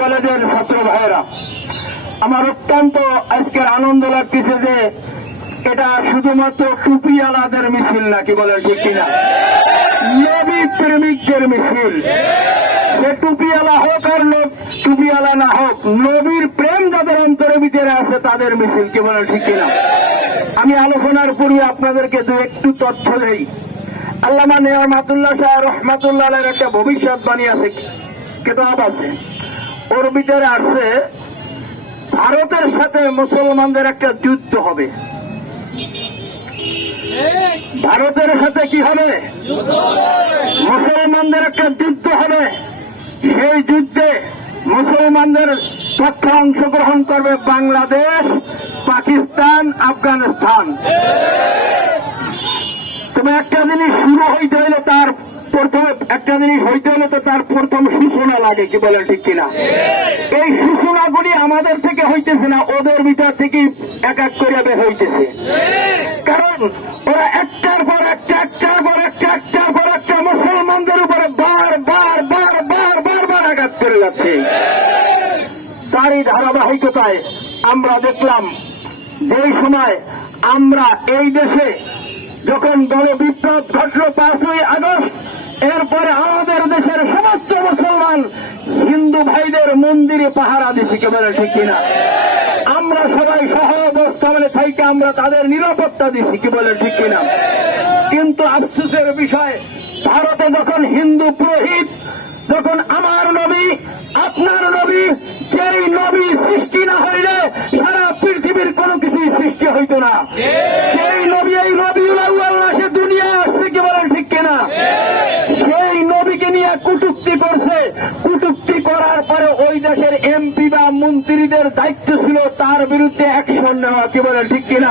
কলেজের ছাত্র ভাইয়েরা আমার অত্যন্ত আজকের আনন্দ লাগতেছে যে এটা শুধুমাত্র টুপিওয়ালাদের মিছিল নাকি বলে ঠিক কিনা? প্রেমিকদের মিছিল। সে টুপিওয়ালা হোক আর লোক টুপিওয়ালা না হোক, নবীর প্রেম যাদের অন্তরের ভিতরে আছে তাদের মিছিল কি বলে ঠিক কিনা? আমি আলোচনার পূর্বে আপনাদেরকে দু একটু তথ্য দেই। আল্লামা নেয়ামাতুল্লাহ শাহ রহমাতুল্লাহ একটা ভবিষ্যৎবাণী আছে, কেতাব আছে। ওর ভিতরে আসছে, ভারতের সাথে মুসলমানদের একটা যুদ্ধ হবে। ভারতের সাথে কি হবে? মুসলমানদের একটা যুদ্ধ হবে। সেই যুদ্ধে মুসলমানদের পক্ষে অংশগ্রহণ করবে বাংলাদেশ, পাকিস্তান, আফগানিস্তান। তবে একটা জিনিস শুরু হইতে তার প্রথমে একটা জিনিস হইতে হলে তো তার প্রথম সূচনা লাগে, কি বলে ঠিক কিনা? এই সূচনাগুলি আমাদের থেকে হইতেছে না, ওদের ভিতর থেকেই এক এক করে বের হইতেছে। কারণ ওরা একটার পর একটা, একটার পর একটা, একটার পর একটা মুসলমানদের উপরে বার বার বার বার বার বার আঘাত করে যাচ্ছে। তারই ধারাবাহিকতায় আমরা দেখলাম, যেই সময় আমরা এই দেশে যখন বড় বিপ্লব ঘটল পাঁচই আগস্ট, এরপরে আমাদের দেশের সমস্ত মুসলমান হিন্দু ভাইদের মন্দিরে পাহারা দিছি কেবল ঠিক কিনা? আমরা সবাই সহ অবস্থানে থাইকে আমরা তাদের নিরাপত্তা দিছি কি বলে ঠিক কিনা? কিন্তু আফসোসের বিষয়, ভারতে যখন হিন্দু পুরোহিত, যখন আমার নবী, আপনার নবী, যেই নবী সৃষ্টি না হইলে সারা পৃথিবীর কোনো কিছুই সৃষ্টি হইতো না। সেই নবী এই নবীউল আউয়াল মাসে দুনিয়া আসছে কি বলেন ঠিক কিনা সেই নবীকে নিয়ে কুটুক্তি করছে কুটুক্তি করার পরে ওই দেশের এমপি বা মন্ত্রীদের দায়িত্ব ছিল তার বিরুদ্ধে অ্যাকশন নেওয়া কি বলে ঠিক কিনা?